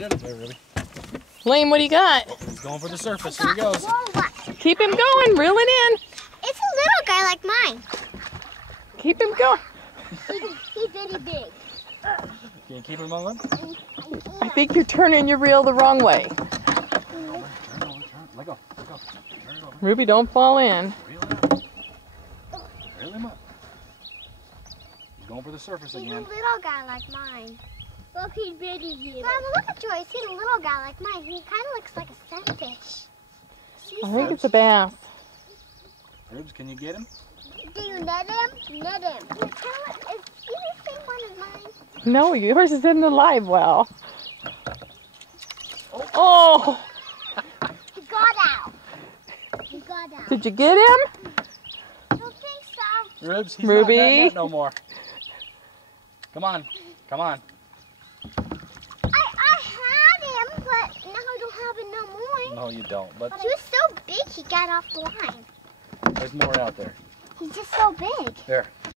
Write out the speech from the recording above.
Get it there, Ruby. Lane, what do you got? Oh, he's going for the surface. Here he goes. Keep him going. Reel it in. It's a little guy like mine. Keep him going. He's very big. Can you keep him on? I think you're turning your reel the wrong way. Turn it over. Let go. Let go. Turn it over. Ruby, don't fall in. Reel it up. Reel him up. He's going for the surface He's again. a little guy like mine. Look, he's very little. Mama, look at Joyce. He's a little guy like mine. He kind of looks like a sunfish. I think it's a bass. Rubes, can you get him? Do you net him? Net him. Is he the same one as mine? No, yours is in the live well. Oh! He got out. He got out. Did you get him? I don't think so. Rubes, he's Ruby. not that net no more. Come on. Come on. I had him, but now I don't have him no more. No, you don't. But He was so big he got off the line. there's more out there. He's just so big. There.